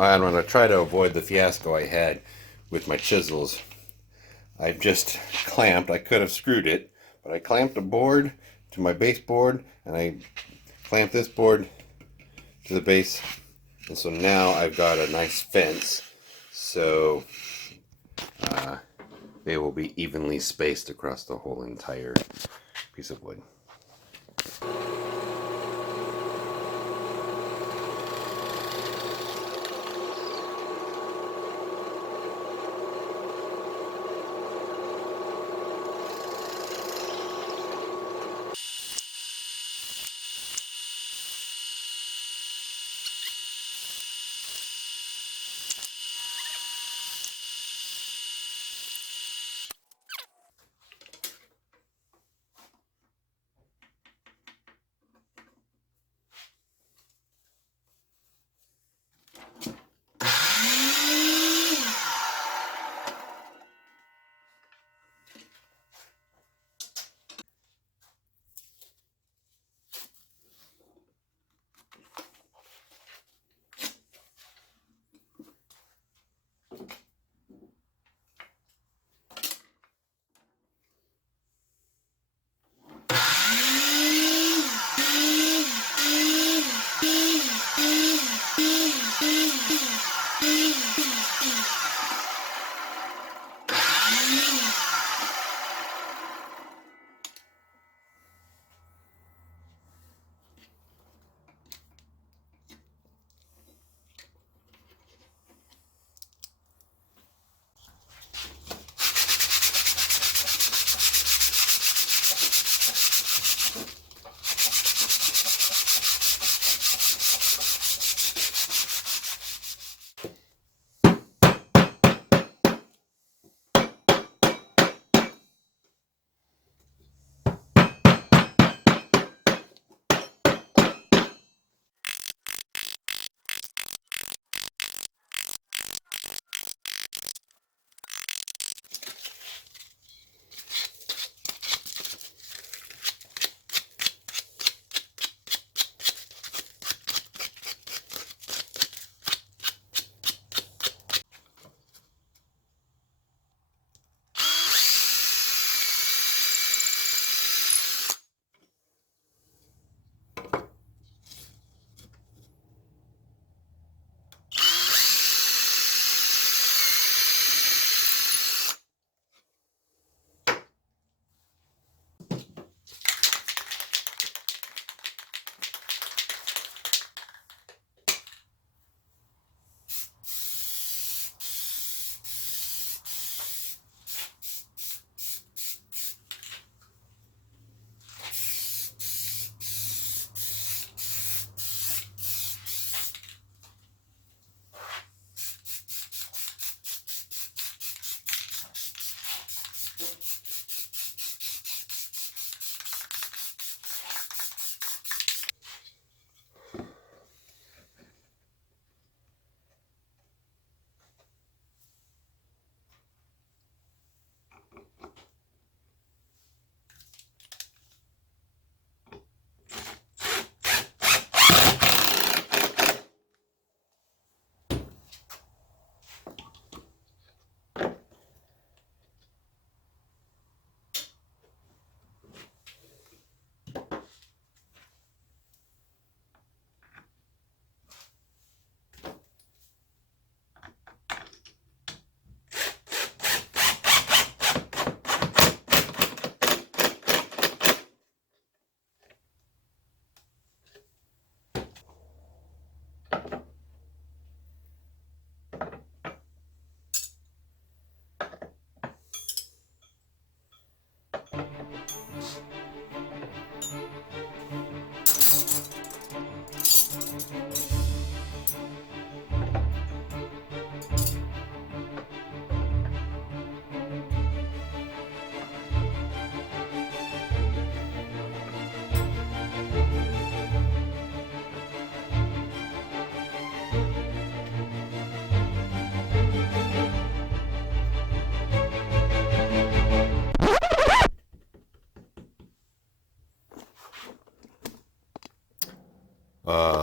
I'm going to try to avoid the fiasco I had with my chisels. I've just clamped. I could have screwed it, but I clamped a board to my baseboard, and I clamped this board to the base, and so now I've got a nice fence. So they will be evenly spaced across the whole entire piece of wood.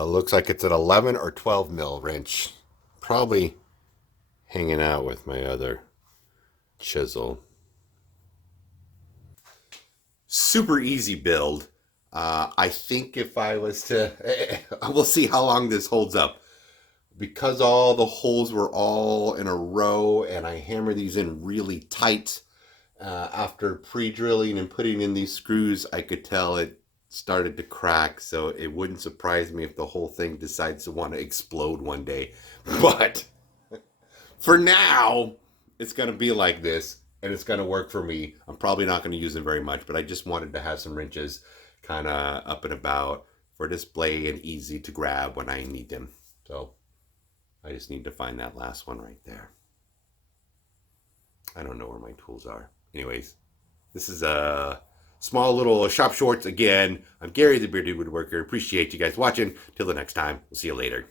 Looks like it's an 11 or 12 mil wrench probably hanging out with my other chisel. Super easy build. I think if I was to, we'll see how long this holds up. Because all the holes were all in a row and I hammered these in really tight, after pre-drilling and putting in these screws, I could tell it started to crack. So it wouldn't surprise me if the whole thing decides to want to explode one day. But for now, it's going to be like this and it's going to work for me. I'm probably not going to use them very much, but I just wanted to have some wrenches kind of up and about for display and easy to grab when I need them. So I just need to find that last one right there. I don't know where my tools are. Anyways, this is a small little shop shorts again. I'm Gary the Bearded Woodworker. Appreciate you guys watching. Till the next time, we'll see you later.